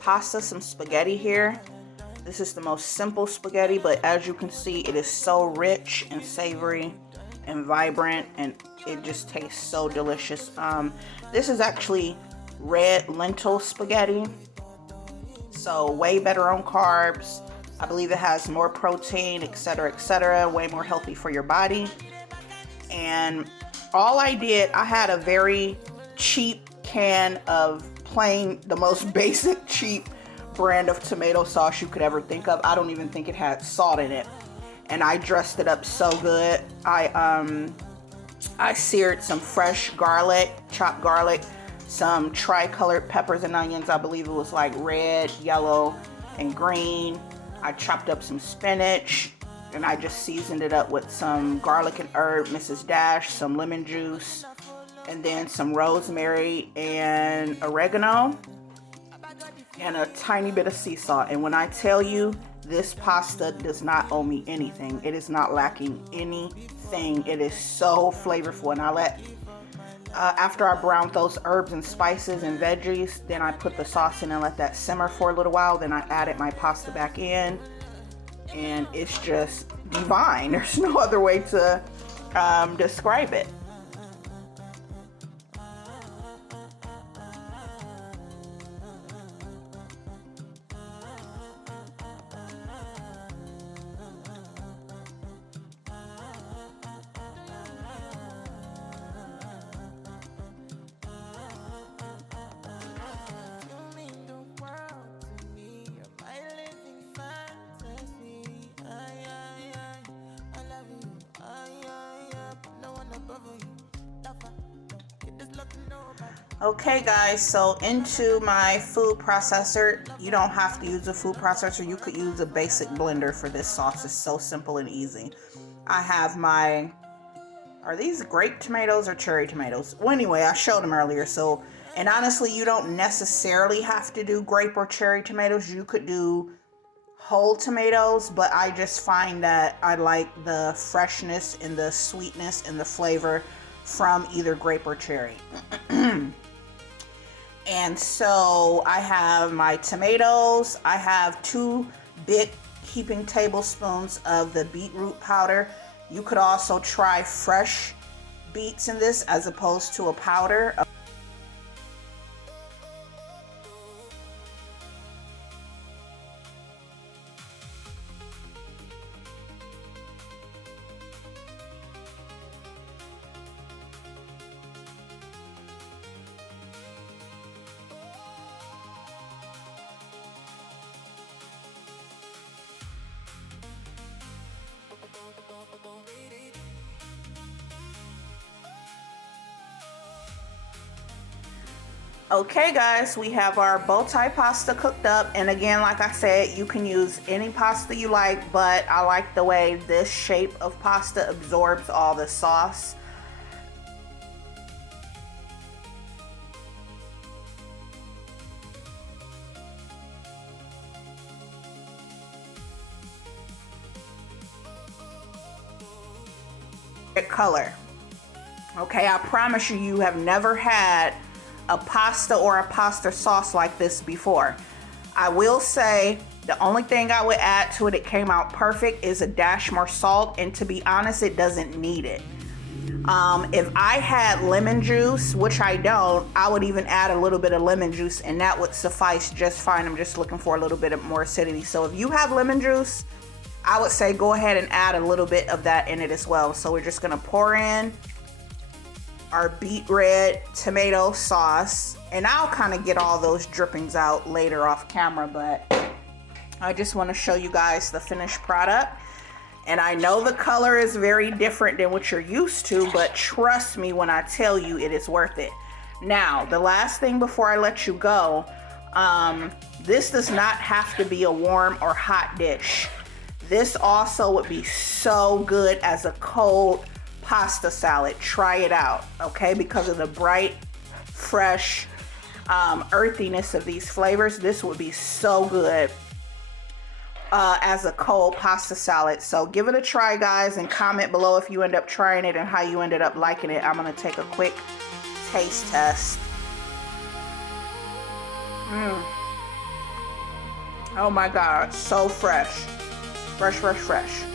Pasta, some spaghetti here. This is the most simple spaghetti, but as you can see, it is so rich and savory and vibrant, and it just tastes so delicious. This is actually red lentil spaghetti, so way better on carbs. I believe it has more protein, etc., way more healthy for your body. And all I did, I had a very cheap can of the most basic cheap brand of tomato sauce you could ever think of. I don't even think it had salt in it, and I dressed it up so good. I seared some fresh garlic, chopped garlic, some tri-colored peppers and onions. I believe it was like red, yellow, and green. I chopped up some spinach, and I just seasoned it up with some garlic and herb, Mrs. Dash, some lemon juice, and then some rosemary and oregano, and a tiny bit of sea salt. And when I tell you, this pasta does not owe me anything. It is not lacking anything. It is so flavorful. And I after I browned those herbs and spices and veggies, then I put the sauce in and let that simmer for a little while. Then I added my pasta back in, and it's just divine. There's no other way to describe it. Okay guys, so into my food processor. You don't have to use a food processor. You could use a basic blender for this sauce. It's so simple and easy. I have are these grape tomatoes or cherry tomatoes? Well, anyway, I showed them earlier. So, and honestly, you don't necessarily have to do grape or cherry tomatoes. You could do whole tomatoes, but I just find that I like the freshness and the sweetness and the flavor from either grape or cherry. And so I have my tomatoes. I have 2 big heaping tablespoons of the beetroot powder. You could also try fresh beets in this as opposed to a powder. Okay guys, we have our bow tie pasta cooked up, and again, like I said, you can use any pasta you like, but I like the way this shape of pasta absorbs all the sauce. Color. Okay, I promise you, you have never had a pasta or a pasta sauce like this before. I will say the only thing I would add to it, it came out perfect, is a dash more salt, and to be honest, it doesn't need it. If I had lemon juice, which I don't, I would even add a little bit of lemon juice, and that would suffice just fine. I'm just looking for a little bit of more acidity. So if you have lemon juice, I would say go ahead and add a little bit of that in it as well. So we're just gonna pour in our beet red tomato sauce, and I'll kind of get all those drippings out later off camera, but I just want to show you guys the finished product. And I know the color is very different than what you're used to, but trust me when I tell you, it is worth it. Now, the last thing before I let you go, this does not have to be a warm or hot dish. This also would be so good as a cold pasta salad. Try it out, okay? Because of the bright, fresh earthiness of these flavors, this would be so good as a cold pasta salad. So give it a try, guys, and comment below if you end up trying it and how you ended up liking it. I'm gonna take a quick taste test. Oh my God, so fresh. Fresh, fresh, fresh.